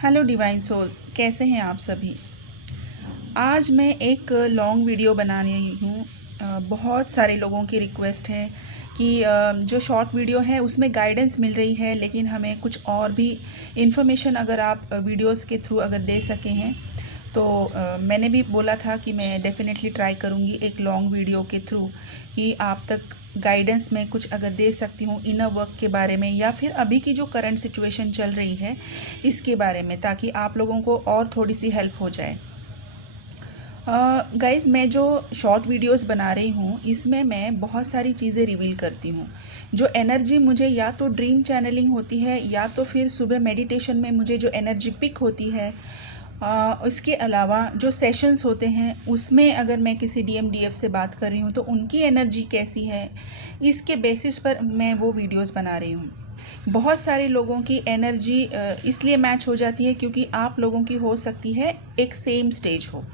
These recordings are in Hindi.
हेलो डिवाइन सोल्स, कैसे हैं आप सभी। आज मैं एक लॉन्ग वीडियो बना रही हूँ। बहुत सारे लोगों की रिक्वेस्ट है कि जो शॉर्ट वीडियो है उसमें गाइडेंस मिल रही है, लेकिन हमें कुछ और भी इन्फॉर्मेशन अगर आप वीडियोस के थ्रू अगर दे सके हैं तो मैंने भी बोला था कि मैं डेफिनेटली ट्राई करूँगी एक लॉन्ग वीडियो के थ्रू कि आप तक गाइडेंस में कुछ अगर दे सकती हूँ इनर वर्क के बारे में या फिर अभी की जो करंट सिचुएशन चल रही है इसके बारे में, ताकि आप लोगों को और थोड़ी सी हेल्प हो जाए। गाइज़, मैं जो शॉर्ट वीडियोस बना रही हूँ इसमें मैं बहुत सारी चीज़ें रिवील करती हूँ। जो एनर्जी मुझे या तो ड्रीम चैनलिंग होती है या तो फिर सुबह मेडिटेशन में मुझे जो एनर्जी पिक होती है, इसके अलावा जो सेशंस होते हैं उसमें अगर मैं किसी डीएमडीएफ से बात कर रही हूँ तो उनकी एनर्जी कैसी है, इसके बेसिस पर मैं वो वीडियोस बना रही हूँ। बहुत सारे लोगों की एनर्जी इसलिए मैच हो जाती है क्योंकि आप लोगों की हो सकती है एक सेम स्टेज हो।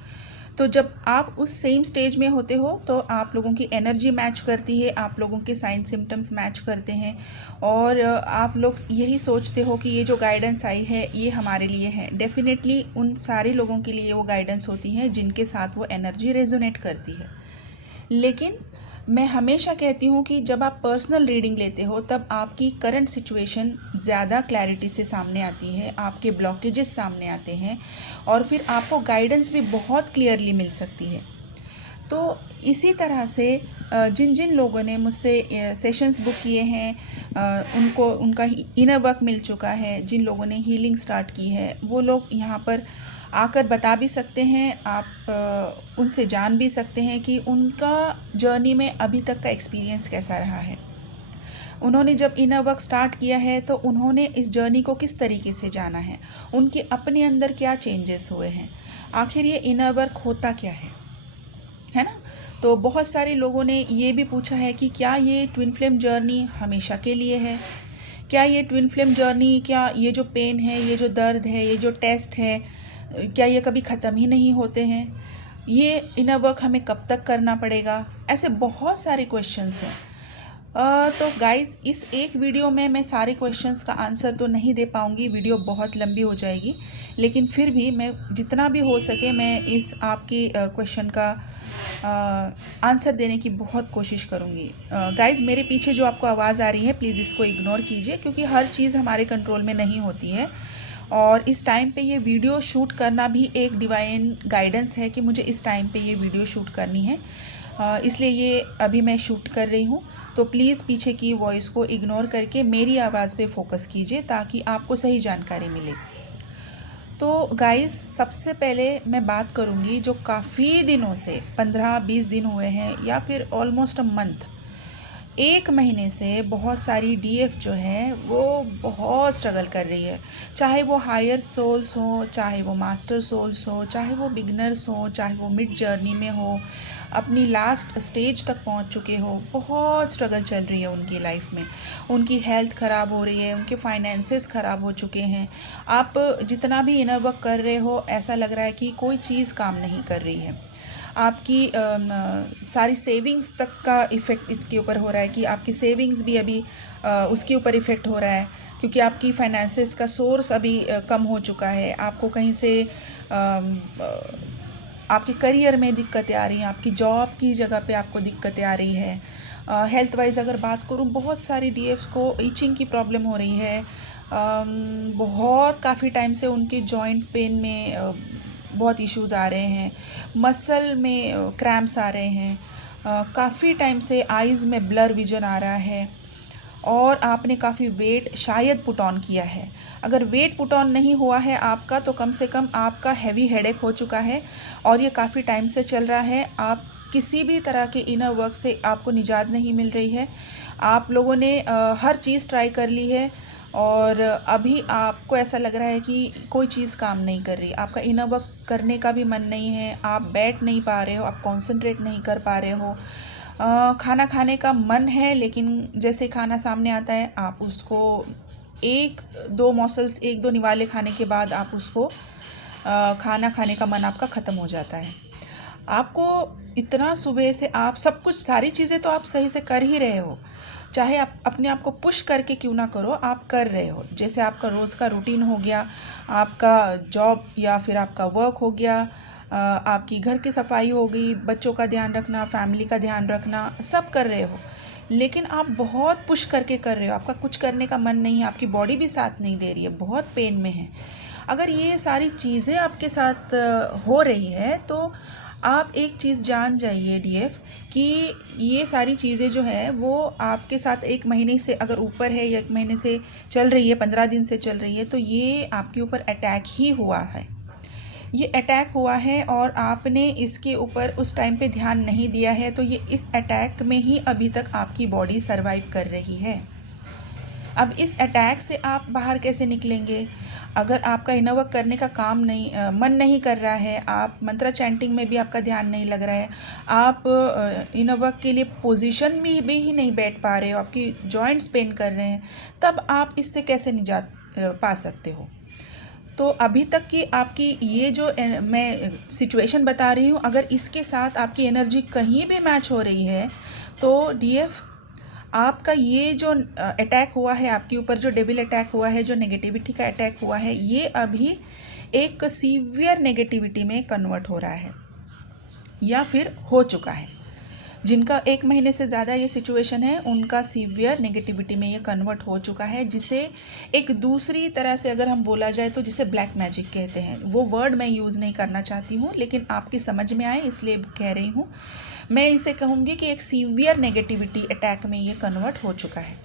तो जब आप उस सेम स्टेज में होते हो तो आप लोगों की एनर्जी मैच करती है, आप लोगों के साइन सिम्टम्स मैच करते हैं और आप लोग यही सोचते हो कि ये जो गाइडेंस आई है ये हमारे लिए है। डेफिनेटली उन सारे लोगों के लिए वो गाइडेंस होती है जिनके साथ वो एनर्जी रेजोनेट करती है। लेकिन मैं हमेशा कहती हूँ कि जब आप पर्सनल रीडिंग लेते हो तब आपकी करंट सिचुएशन ज़्यादा क्लैरिटी से सामने आती है, आपके ब्लॉकेजेस सामने आते हैं और फिर आपको गाइडेंस भी बहुत क्लियरली मिल सकती है। तो इसी तरह से जिन जिन लोगों ने मुझसे सेशंस बुक किए हैं उनको उनका इनर वर्क मिल चुका है, जिन लोगों ने हीलिंग स्टार्ट की है वो लोग यहाँ पर आकर बता भी सकते हैं, आप उनसे जान भी सकते हैं कि उनका जर्नी में अभी तक का एक्सपीरियंस कैसा रहा है। उन्होंने जब इनर वर्क स्टार्ट किया है तो उन्होंने इस जर्नी को किस तरीके से जाना है, उनके अपने अंदर क्या चेंजेस हुए हैं, आखिर ये इनर वर्क होता क्या है ना। तो बहुत सारे लोगों ने ये भी पूछा है कि क्या ये ट्विन फ्लेम जर्नी हमेशा के लिए है, क्या ये ट्विन फ्लेम जर्नी, क्या ये जो पेन है, ये जो दर्द है, ये जो टेस्ट है, क्या ये कभी ख़त्म ही नहीं होते हैं, ये इनर वर्क हमें कब तक करना पड़ेगा। ऐसे बहुत सारे क्वेश्चंस हैं। तो गाइज़, इस एक वीडियो में मैं सारे क्वेश्चंस का आंसर तो नहीं दे पाऊँगी, वीडियो बहुत लंबी हो जाएगी, लेकिन फिर भी मैं जितना भी हो सके मैं इस आपकी क्वेश्चन का आंसर देने की बहुत कोशिश करूँगी। गाइज़, मेरे पीछे जो आपको आवाज़ आ रही है प्लीज़ इसको इग्नोर कीजिए क्योंकि हर चीज़ हमारे कंट्रोल में नहीं होती है और इस टाइम पे ये वीडियो शूट करना भी एक डिवाइन गाइडेंस है कि मुझे इस टाइम पे ये वीडियो शूट करनी है, इसलिए ये अभी मैं शूट कर रही हूँ। तो प्लीज़ पीछे की वॉइस को इग्नोर करके मेरी आवाज़ पे फोकस कीजिए ताकि आपको सही जानकारी मिले। तो गाइस, सबसे पहले मैं बात करूँगी जो काफ़ी दिनों से 15-20 दिन हुए हैं या फिर ऑलमोस्ट अ मंथ, एक महीने से बहुत सारी डीएफ जो है वो बहुत स्ट्रगल कर रही है। चाहे वो हायर सोल्स हो, चाहे वो मास्टर सोल्स हो, चाहे वो बिगनर्स हो, चाहे वो मिड जर्नी में हो, अपनी लास्ट स्टेज तक पहुंच चुके हो, बहुत स्ट्रगल चल रही है उनकी लाइफ में। उनकी हेल्थ ख़राब हो रही है, उनके फाइनेंसेस ख़राब हो चुके हैं। आप जितना भी इनर वर्क कर रहे हो ऐसा लग रहा है कि कोई चीज़ काम नहीं कर रही है। आपकी सारी सेविंग्स तक का इफ़ेक्ट इसके ऊपर हो रहा है कि आपकी सेविंग्स भी अभी उसके ऊपर इफ़ेक्ट हो रहा है क्योंकि आपकी फाइनेंसेस का सोर्स अभी कम हो चुका है। आपको कहीं से आपके करियर में दिक्कतें आ रही हैं, आपकी जॉब की जगह पे आपको दिक्कतें आ रही है। हेल्थ वाइज अगर बात करूँ, बहुत सारी डीएफ को ईचिंग की प्रॉब्लम हो रही है। बहुत काफ़ी टाइम से उनके जॉइंट पेन में बहुत इश्यूज़ आ रहे हैं, मसल में क्रैम्प्स आ रहे हैं, काफ़ी टाइम से आइज़ में ब्लर विजन आ रहा है और आपने काफ़ी वेट शायद पुट ऑन किया है। अगर वेट पुट ऑन नहीं हुआ है आपका तो कम से कम आपका हैवी हेडेक हो चुका है और ये काफ़ी टाइम से चल रहा है। आप किसी भी तरह के इनर वर्क से आपको निजात नहीं मिल रही है। आप लोगों ने हर चीज़ ट्राई कर ली है और अभी आपको ऐसा लग रहा है कि कोई चीज़ काम नहीं कर रही, आपका इनर वर्क करने का भी मन नहीं है, आप बैठ नहीं पा रहे हो, आप कंसंट्रेट नहीं कर पा रहे हो। खाना खाने का मन है लेकिन जैसे खाना सामने आता है आप उसको एक दो मॉसल्स, एक दो निवाले खाने के बाद आप उसको खाना खाने का मन आपका ख़त्म हो जाता है। आपको इतना सुबह से आप सब कुछ सारी चीज़ें तो आप सही से कर ही रहे हो, चाहे आप अपने आप को पुश करके क्यों ना करो, आप कर रहे हो। जैसे आपका रोज़ का रूटीन हो गया, आपका जॉब या फिर आपका वर्क हो गया, आपकी घर की सफाई हो गई, बच्चों का ध्यान रखना, फैमिली का ध्यान रखना, सब कर रहे हो, लेकिन आप बहुत पुश करके कर रहे हो, आपका कुछ करने का मन नहीं है, आपकी बॉडी भी साथ नहीं दे रही है, बहुत पेन में है। अगर ये सारी चीज़ें आपके साथ हो रही है तो आप एक चीज़ जान जाइए डीएफ, कि ये सारी चीज़ें जो है वो आपके साथ 1 महीने से अगर ऊपर है या 1 महीने से चल रही है, 15 दिन से चल रही है, तो ये आपके ऊपर अटैक ही हुआ है। ये अटैक हुआ है और आपने इसके ऊपर उस टाइम पे ध्यान नहीं दिया है, तो ये इस अटैक में ही अभी तक आपकी बॉडी सर्वाइव कर रही है। अब इस अटैक से आप बाहर कैसे निकलेंगे? अगर आपका इनर वर्क करने का मन नहीं कर रहा है, आप मंत्रा चैंटिंग में भी आपका ध्यान नहीं लग रहा है, आप इनर वर्क के लिए पोजीशन में भी ही नहीं बैठ पा रहे हो, आपकी जॉइंट्स पेन कर रहे हैं, तब आप इससे कैसे निजात पा सकते हो? तो अभी तक की आपकी ये जो मैं सिचुएशन बता रही हूँ, अगर इसके साथ आपकी एनर्जी कहीं भी मैच हो रही है, तो डीएफ आपका ये जो अटैक हुआ है आपके ऊपर, जो डेविल अटैक हुआ है, जो नेगेटिविटी का अटैक हुआ है, ये अभी एक सीवियर नेगेटिविटी में कन्वर्ट हो रहा है या फिर हो चुका है। जिनका 1 महीने से ज़्यादा ये सिचुएशन है, उनका सीवियर नेगेटिविटी में ये कन्वर्ट हो चुका है, जिसे एक दूसरी तरह से अगर हम बोला जाए तो जिसे ब्लैक मैजिक कहते हैं। वो वर्ड मैं यूज़ नहीं करना चाहती हूँ, लेकिन आपकी समझ में आए इसलिए कह रही हूँ। मैं इसे कहूँगी कि एक सीवियर नेगेटिविटी अटैक में ये कन्वर्ट हो चुका है।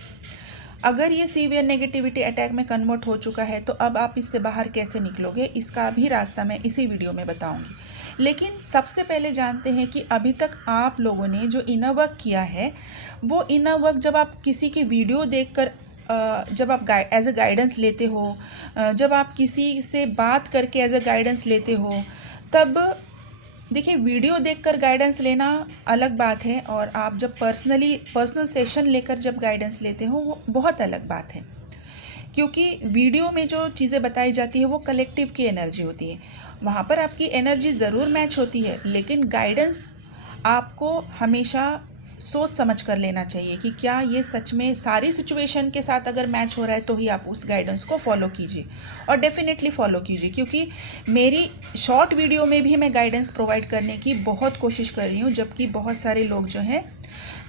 अगर ये सीवियर नेगेटिविटी अटैक में कन्वर्ट हो चुका है, तो अब आप इससे बाहर कैसे निकलोगे, इसका भी रास्ता मैं इसी वीडियो में बताऊँगी। लेकिन सबसे पहले जानते हैं कि अभी तक आप लोगों ने जो इनर वर्क किया है, वो इनर वर्क जब आप किसी की वीडियो देखकर जब आप एज अ गाइडेंस लेते हो, जब आप किसी से बात करके एज अ गाइडेंस लेते हो, तब देखिए वीडियो देखकर गाइडेंस लेना अलग बात है, और आप जब पर्सनल सेशन लेकर जब गाइडेंस लेते हो, वो बहुत अलग बात है। क्योंकि वीडियो में जो चीज़ें बताई जाती है वो कलेक्टिव की एनर्जी होती है, वहाँ पर आपकी एनर्जी ज़रूर मैच होती है, लेकिन गाइडेंस आपको हमेशा सोच समझ कर लेना चाहिए कि क्या ये सच में सारी सिचुएशन के साथ अगर मैच हो रहा है, तो ही आप उस गाइडेंस को फॉलो कीजिए, और डेफिनेटली फॉलो कीजिए। क्योंकि मेरी शॉर्ट वीडियो में भी मैं गाइडेंस प्रोवाइड करने की बहुत कोशिश कर रही हूँ, जबकि बहुत सारे लोग जो हैं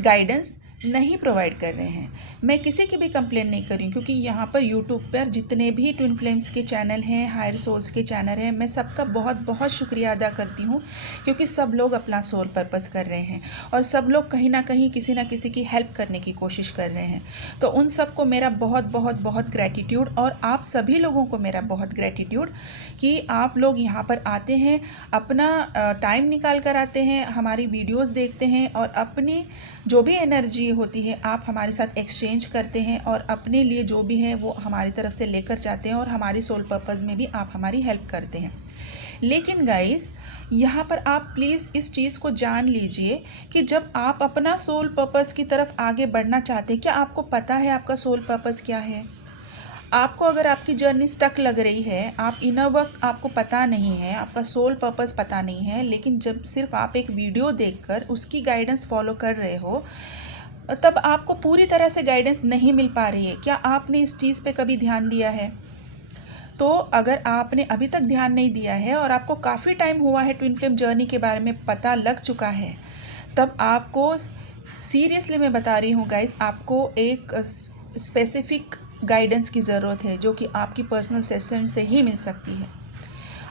गाइडेंस नहीं प्रोवाइड कर रहे हैं। मैं किसी की भी कंप्लेन नहीं कर रही हूँ, क्योंकि यहाँ पर यूट्यूब पर जितने भी ट्विन फ्लेम्स के चैनल हैं, हायर सोल्स के चैनल हैं, मैं सबका बहुत बहुत शुक्रिया अदा करती हूँ, क्योंकि सब लोग अपना सोल पर्पस कर रहे हैं और सब लोग कहीं ना कहीं किसी ना किसी की हेल्प करने की कोशिश कर रहे हैं। तो उन सबको मेरा बहुत बहुत बहुत ग्रैटिट्यूड, और आप सभी लोगों को मेरा बहुत ग्रैटिट्यूड कि आप लोग यहाँ पर आते हैं, अपना टाइम निकाल कर आते हैं, हमारी वीडियोस देखते हैं, और अपनी जो भी एनर्जी होती है आप हमारे साथ एक्सचेंज करते हैं, और अपने लिए जो भी है वो हमारी तरफ से लेकर जाते हैं, और हमारी सोल पर्पस में भी आप हमारी हेल्प करते हैं। लेकिन गाइस, यहाँ पर आप प्लीज़ इस चीज़ को जान लीजिए कि जब आप अपना सोल पर्पस की तरफ आगे बढ़ना चाहते हैं, क्या आपको पता है आपका सोल पर्पस क्या है? आपको अगर आपकी जर्नी स्टक लग रही है, आप इनर वर्क आपको पता नहीं है, आपका सोल पर्पस पता नहीं है, लेकिन जब सिर्फ आप एक वीडियो देखकर उसकी गाइडेंस फॉलो कर रहे हो, तब आपको पूरी तरह से गाइडेंस नहीं मिल पा रही है। क्या आपने इस चीज़ पे कभी ध्यान दिया है? तो अगर आपने अभी तक ध्यान नहीं दिया है और आपको काफ़ी टाइम हुआ है ट्विन फ्लेम जर्नी के बारे में पता लग चुका है, तब आपको सीरियसली मैं बता रही हूँ गाइस, आपको एक स्पेसिफिक गाइडेंस की ज़रूरत है, जो कि आपकी पर्सनल सेशन से ही मिल सकती है।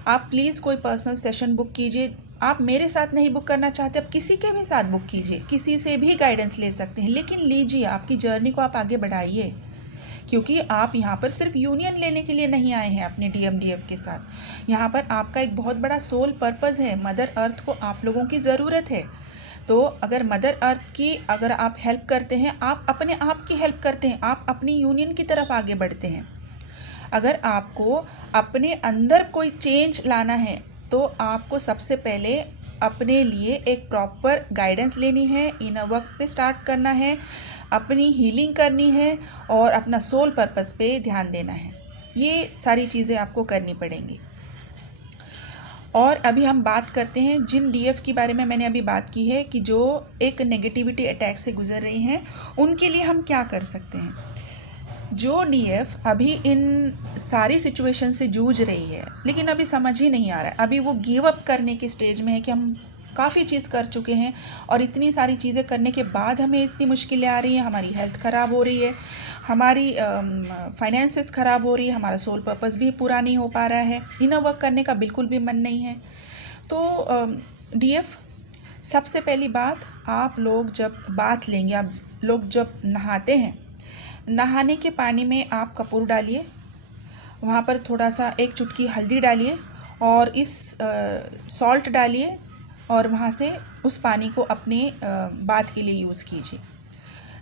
आप प्लीज़ कोई पर्सनल सेशन बुक कीजिए। आप मेरे साथ नहीं बुक करना चाहते, आप किसी के भी साथ बुक कीजिए, किसी से भी गाइडेंस ले सकते हैं, लेकिन लीजिए, आपकी जर्नी को आप आगे बढ़ाइए, क्योंकि आप यहाँ पर सिर्फ यूनियन लेने के लिए नहीं आए हैं अपने DMDF के साथ। यहाँ पर आपका एक बहुत बड़ा सोल पर्पस है, मदर अर्थ को आप लोगों की ज़रूरत है। तो अगर मदर अर्थ की अगर आप हेल्प करते हैं, आप अपने आप की हेल्प करते हैं, आप अपनी यूनियन की तरफ आगे बढ़ते हैं। अगर आपको अपने अंदर कोई चेंज लाना है, तो आपको सबसे पहले अपने लिए एक प्रॉपर गाइडेंस लेनी है, इनर वर्क पे स्टार्ट करना है, अपनी हीलिंग करनी है, और अपना सोल पर्पस पे ध्यान देना है। ये सारी चीज़ें आपको करनी पड़ेंगी। और अभी हम बात करते हैं जिन डीएफ के बारे में मैंने अभी बात की है कि जो एक नेगेटिविटी अटैक से गुजर रही हैं, उनके लिए हम क्या कर सकते हैं। जो डीएफ अभी इन सारी सिचुएशन से जूझ रही है लेकिन अभी समझ ही नहीं आ रहा है, अभी वो गिव अप करने की स्टेज में है कि हम काफ़ी चीज़ कर चुके हैं और इतनी सारी चीज़ें करने के बाद हमें इतनी मुश्किलें आ रही हैं, हमारी हेल्थ ख़राब हो रही है, हमारी फाइनेंसेस ख़राब हो रही है, हमारा सोल पर्पस भी पूरा नहीं हो पा रहा है, इनर वर्क करने का बिल्कुल भी मन नहीं है। तो डीएफ, सबसे पहली बात, आप लोग जब बात लेंगे, आप लोग जब नहाते हैं, नहाने के पानी में आप कपूर डालिए, वहाँ पर थोड़ा सा 1 चुटकी हल्दी डालिए और इस सॉल्ट डालिए और वहाँ से उस पानी को अपने बाथ के लिए यूज़ कीजिए।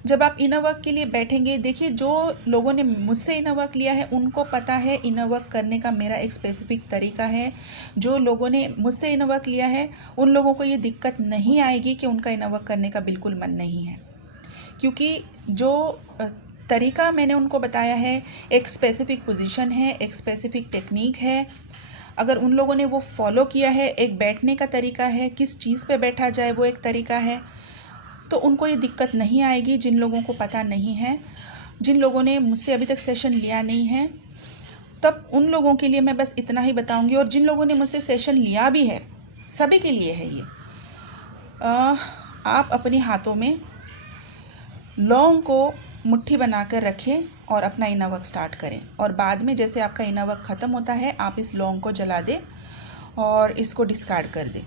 जब आप इनर वर्क के लिए बैठेंगे, देखिए जो लोगों ने मुझसे इनर वर्क लिया है उनको पता है इनर वर्क करने का मेरा एक स्पेसिफिक तरीका है। जो लोगों ने मुझसे इनर वर्क लिया है उन लोगों को ये दिक्कत नहीं आएगी कि उनका इनर वर्क करने का बिल्कुल मन नहीं है, क्योंकि जो तरीका मैंने उनको बताया है एक स्पेसिफिक पोजीशन है, एक स्पेसिफिक टेक्निक है। अगर उन लोगों ने वो फॉलो किया है, एक बैठने का तरीका है, किस चीज़ पे बैठा जाए वो एक तरीका है, तो उनको ये दिक्कत नहीं आएगी। जिन लोगों को पता नहीं है, जिन लोगों ने मुझसे अभी तक सेशन लिया नहीं है, तब उन लोगों के लिए मैं बस इतना ही बताऊंगी। और जिन लोगों ने मुझसे सेशन लिया भी है, सभी के लिए है ये। आप अपने हाथों में लौंग को मुट्ठी बनाकर रखें और अपना इनर वर्क स्टार्ट करें, और बाद में जैसे आपका इनर वर्क ख़त्म होता है आप इस लौंग को जला दें और इसको डिस्कार्ड कर दें,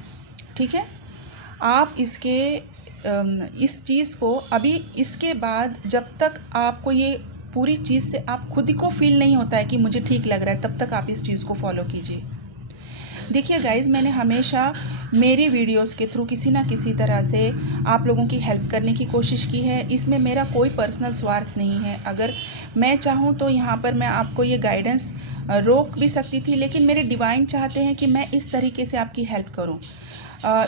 ठीक है। आप इस चीज़ को अभी, इसके बाद जब तक आपको ये पूरी चीज़ से आप खुद ही को फील नहीं होता है कि मुझे ठीक लग रहा है, तब तक आप इस चीज़ को फॉलो कीजिए। देखिए गाइज़, मैंने हमेशा मेरी वीडियोस के थ्रू किसी ना किसी तरह से आप लोगों की हेल्प करने की कोशिश की है। इसमें मेरा कोई पर्सनल स्वार्थ नहीं है। अगर मैं चाहूँ तो यहाँ पर मैं आपको ये गाइडेंस रोक भी सकती थी, लेकिन मेरे डिवाइन चाहते हैं कि मैं इस तरीके से आपकी हेल्प करूँ।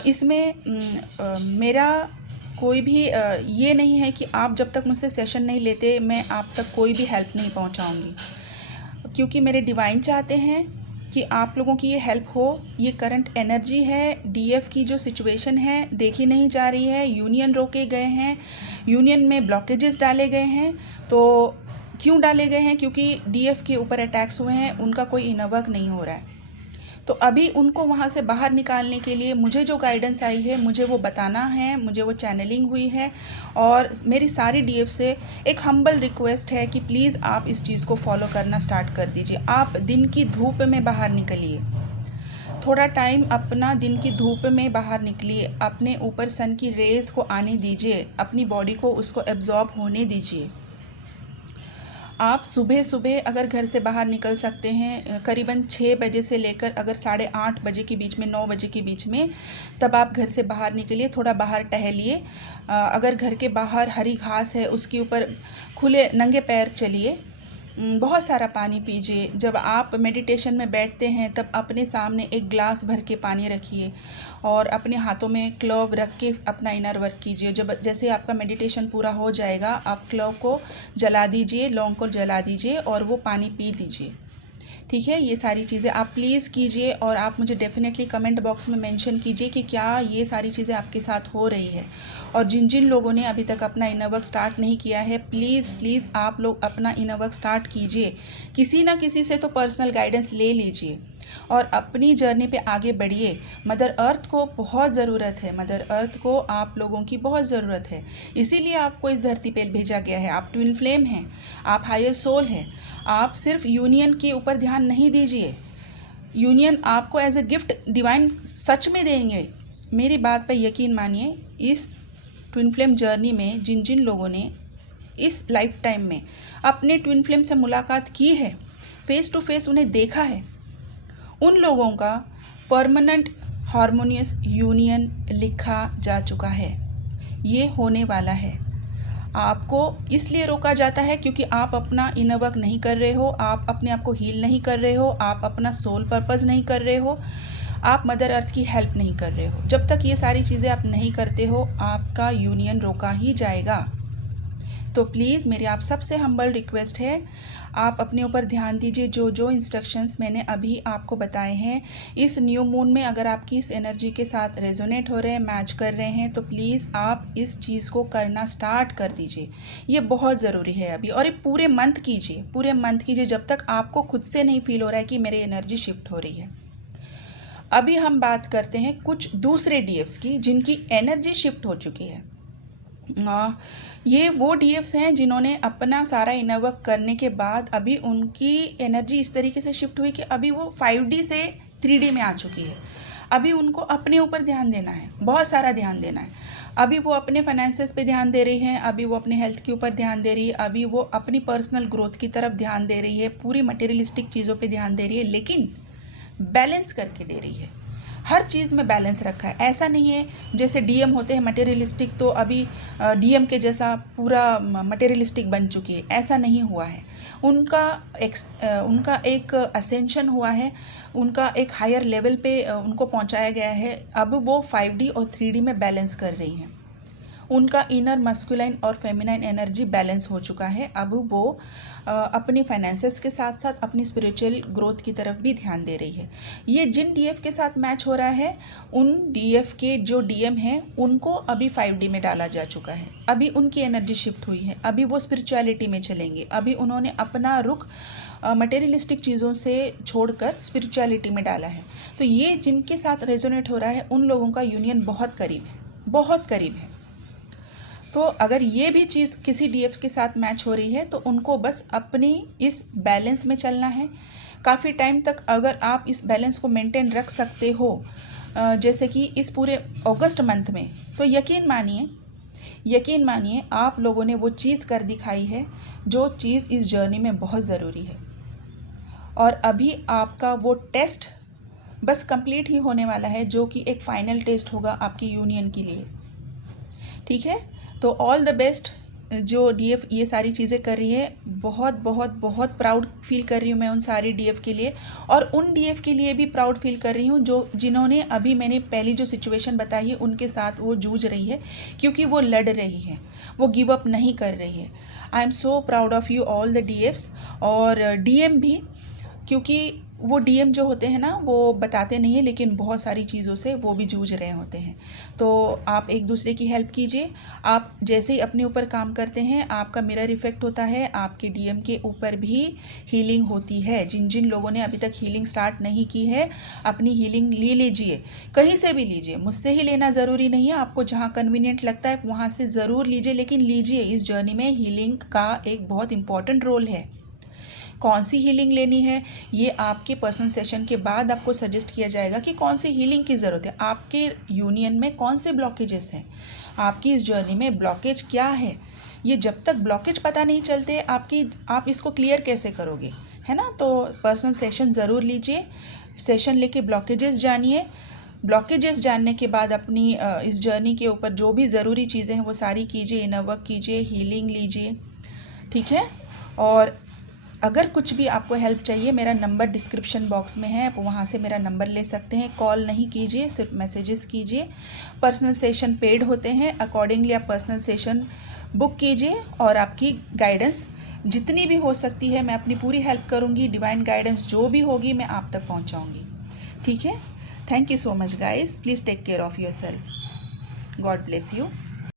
इसमें मेरा कोई भी ये नहीं है कि आप जब तक मुझसे सेशन नहीं लेते मैं आप तक कोई भी हेल्प नहीं पहुँचाऊँगी, क्योंकि मेरे डिवाइन चाहते हैं कि आप लोगों की ये हेल्प हो। ये करंट एनर्जी है, डीएफ की जो सिचुएशन है देखी नहीं जा रही है, यूनियन रोके गए हैं, यूनियन में ब्लॉकेजेस डाले गए हैं। तो क्यों डाले गए हैं? क्योंकि डीएफ के ऊपर अटैक्स हुए हैं, उनका कोई इनर वर्क नहीं हो रहा है। तो अभी उनको वहाँ से बाहर निकालने के लिए मुझे जो गाइडेंस आई है मुझे वो बताना है, मुझे वो चैनलिंग हुई है। और मेरी सारी डीएफ से एक हम्बल रिक्वेस्ट है कि प्लीज़ आप इस चीज़ को फॉलो करना स्टार्ट कर दीजिए। आप दिन की धूप में बाहर निकलिए, थोड़ा टाइम अपना दिन की धूप में बाहर निकलिए, अपने ऊपर सन की रेज़ को आने दीजिए, अपनी बॉडी को उसको एब्जॉर्ब होने दीजिए। आप सुबह सुबह अगर घर से बाहर निकल सकते हैं करीबन 6 बजे से लेकर अगर 8:30 बजे के बीच में, 9 बजे के बीच में, तब आप घर से बाहर निकलिए, थोड़ा बाहर टहलिए। अगर घर के बाहर हरी घास है उसके ऊपर खुले नंगे पैर चलिए, बहुत सारा पानी पीजिए। जब आप मेडिटेशन में बैठते हैं तब अपने सामने एक ग्लास भर के पानी रखिए और अपने हाथों में क्लव रख के अपना इनर वर्क कीजिए। जब जैसे आपका मेडिटेशन पूरा हो जाएगा आप क्लव को जला दीजिए, लौंग को जला दीजिए और वो पानी पी लीजिए, ठीक है। ये सारी चीज़ें आप प्लीज़ कीजिए और आप मुझे डेफिनेटली कमेंट बॉक्स में मेंशन कीजिए कि क्या ये सारी चीज़ें आपके साथ हो रही है। और जिन जिन लोगों ने अभी तक अपना इनर वर्क स्टार्ट नहीं किया है, प्लीज़ आप लोग अपना इनर वर्क स्टार्ट कीजिए। किसी ना किसी से तो पर्सनल गाइडेंस ले लीजिए और अपनी जर्नी पे आगे बढ़िए। मदर अर्थ को बहुत ज़रूरत है, मदर अर्थ को आप लोगों की बहुत ज़रूरत है, इसीलिए आपको इस धरती पे भेजा गया है। आप ट्विन फ्लेम हैं, आप हायर सोल हैं। आप सिर्फ यूनियन के ऊपर ध्यान नहीं दीजिए, यूनियन आपको एज ए गिफ्ट डिवाइन सच में देंगे। मेरी बात पर यकीन मानिए। इस ट्विन फ्लेम जर्नी में जिन जिन लोगों ने इस लाइफ टाइम में अपने ट्विन फ्लेम से मुलाकात की है, फेस टू फेस उन्हें देखा है, उन लोगों का परमानेंट हार्मोनियस यूनियन लिखा जा चुका है। ये होने वाला है। आपको इसलिए रोका जाता है क्योंकि आप अपना इनर वर्क नहीं कर रहे हो, आप अपने आप को हील नहीं कर रहे हो, आप अपना सोल पर्पस नहीं कर रहे हो, आप मदर अर्थ की हेल्प नहीं कर रहे हो। जब तक ये सारी चीज़ें आप नहीं करते हो आपका यूनियन रोका ही जाएगा। तो प्लीज़ मेरी आप सबसे हम्बल रिक्वेस्ट है, आप अपने ऊपर ध्यान दीजिए। जो जो इंस्ट्रक्शंस मैंने अभी आपको बताए हैं, इस न्यू मून में अगर आपकी इस एनर्जी के साथ रेजोनेट हो रहे हैं, मैच कर रहे हैं, तो प्लीज़ आप इस चीज़ को करना स्टार्ट कर दीजिए। ये बहुत ज़रूरी है अभी, और ये पूरे मंथ कीजिए, पूरे मंथ कीजिए जब तक आपको खुद से नहीं फील हो रहा है कि मेरी एनर्जी शिफ्ट हो रही है। अभी हम बात करते हैं कुछ दूसरे डीएफ्स की जिनकी एनर्जी शिफ्ट हो चुकी है। ये वो डीएफ्स हैं जिन्होंने अपना सारा इनर वर्क करने के बाद अभी उनकी एनर्जी इस तरीके से शिफ्ट हुई कि अभी वो 5D से 3D में आ चुकी है। अभी उनको अपने ऊपर ध्यान देना है, बहुत सारा ध्यान देना है। अभी वो अपने फाइनेंसेस पे ध्यान दे रही हैं, अभी वो अपने हेल्थ के ऊपर ध्यान दे रही है, अभी वो अपनी पर्सनल ग्रोथ की तरफ ध्यान दे रही है, पूरी मटेरियलिस्टिक चीज़ों पे ध्यान दे रही है, लेकिन बैलेंस करके दे रही है। हर चीज़ में बैलेंस रखा है। ऐसा नहीं है जैसे डीएम होते हैं मटेरियलिस्टिक, तो अभी डीएम के जैसा पूरा मटेरियलिस्टिक बन चुकी है, ऐसा नहीं हुआ है। उनका एक असेंशन हुआ है, उनका एक हायर लेवल पे उनको पहुंचाया गया है। अब वो 5D और 3D में बैलेंस कर रही हैं। उनका इनर मस्कुलाइन और फेमिनाइन एनर्जी बैलेंस हो चुका है। अब वो अपनी फाइनेंसेस के साथ साथ अपनी स्पिरिचुअल ग्रोथ की तरफ भी ध्यान दे रही है। ये जिन डीएफ के साथ मैच हो रहा है, उन डीएफ के जो डीएम हैं उनको अभी 5D में डाला जा चुका है। अभी उनकी एनर्जी शिफ्ट हुई है, अभी वो स्पिरिचुअलिटी में चलेंगे। अभी उन्होंने अपना रुख मटेरियलिस्टिक चीज़ों से छोड़कर स्पिरिचुअलिटी में डाला है। तो ये जिनके साथ रेजोनेट हो रहा है, उन लोगों का यूनियन बहुत करीब है, बहुत करीब है। तो अगर ये भी चीज़ किसी डीएफ के साथ मैच हो रही है, तो उनको बस अपनी इस बैलेंस में चलना है। काफ़ी टाइम तक अगर आप इस बैलेंस को मेंटेन रख सकते हो, जैसे कि इस पूरे अगस्त मंथ में, तो यकीन मानिए आप लोगों ने वो चीज़ कर दिखाई है जो चीज़ इस जर्नी में बहुत ज़रूरी है। और अभी आपका वो टेस्ट बस कंप्लीट ही होने वाला है, जो कि एक फाइनल टेस्ट होगा आपकी यूनियन के लिए। ठीक है, तो ऑल द बेस्ट। जो डीएफ ये सारी चीज़ें कर रही है, बहुत बहुत बहुत प्राउड फील कर रही हूँ मैं उन सारी डीएफ के लिए, और उन डीएफ के लिए भी प्राउड फील कर रही हूँ जिन्होंने अभी मैंने पहली जो सिचुएशन बताई है उनके साथ वो जूझ रही है, क्योंकि वो लड़ रही है, वो गिव अप नहीं कर रही है। I am so proud of you all the DFs और डीएम भी, क्योंकि वो डीएम जो होते हैं ना, वो बताते नहीं है, लेकिन बहुत सारी चीज़ों से वो भी जूझ रहे होते हैं। तो आप एक दूसरे की हेल्प कीजिए। आप जैसे ही अपने ऊपर काम करते हैं, आपका मिरर इफ़ेक्ट होता है, आपके डीएम के ऊपर भी हीलिंग होती है। जिन जिन लोगों ने अभी तक हीलिंग स्टार्ट नहीं की है, अपनी हीलिंग ले लीजिए, कहीं से भी लीजिए। मुझसे ही लेना ज़रूरी नहीं है, आपको जहाँ कन्वीनियंट लगता है वहाँ से ज़रूर लीजिए, लेकिन लीजिए। इस जर्नी में हीलिंग का एक बहुत इंपॉर्टेंट रोल है। कौन सी हीलिंग लेनी है, ये आपके पर्सनल सेशन के बाद आपको सजेस्ट किया जाएगा कि कौन सी हीलिंग की ज़रूरत है। आपके यूनियन में कौन से ब्लॉकेजेस हैं, आपकी इस जर्नी में ब्लॉकेज क्या है, ये जब तक ब्लॉकेज पता नहीं चलते आप इसको क्लियर कैसे करोगे, है ना। तो पर्सनल सेशन ज़रूर लीजिए, सेशन लेके ब्लॉकेजेस जानिए। ब्लॉकेजेस जानने के बाद अपनी इस जर्नी के ऊपर जो भी ज़रूरी चीज़ें हैं वो सारी कीजिए, इनर वर्क कीजिए, हीलिंग लीजिए। ठीक है, और अगर कुछ भी आपको हेल्प चाहिए, मेरा नंबर डिस्क्रिप्शन बॉक्स में है, आप वहाँ से मेरा नंबर ले सकते हैं। कॉल नहीं कीजिए, सिर्फ मैसेजेस कीजिए। पर्सनल सेशन पेड होते हैं, अकॉर्डिंगली आप पर्सनल सेशन बुक कीजिए, और आपकी गाइडेंस जितनी भी हो सकती है मैं अपनी पूरी हेल्प करूँगी। डिवाइन गाइडेंस जो भी होगी मैं आप तक पहुँचाऊँगी। ठीक है, thank you so much guys, please take care of yourself. God bless you.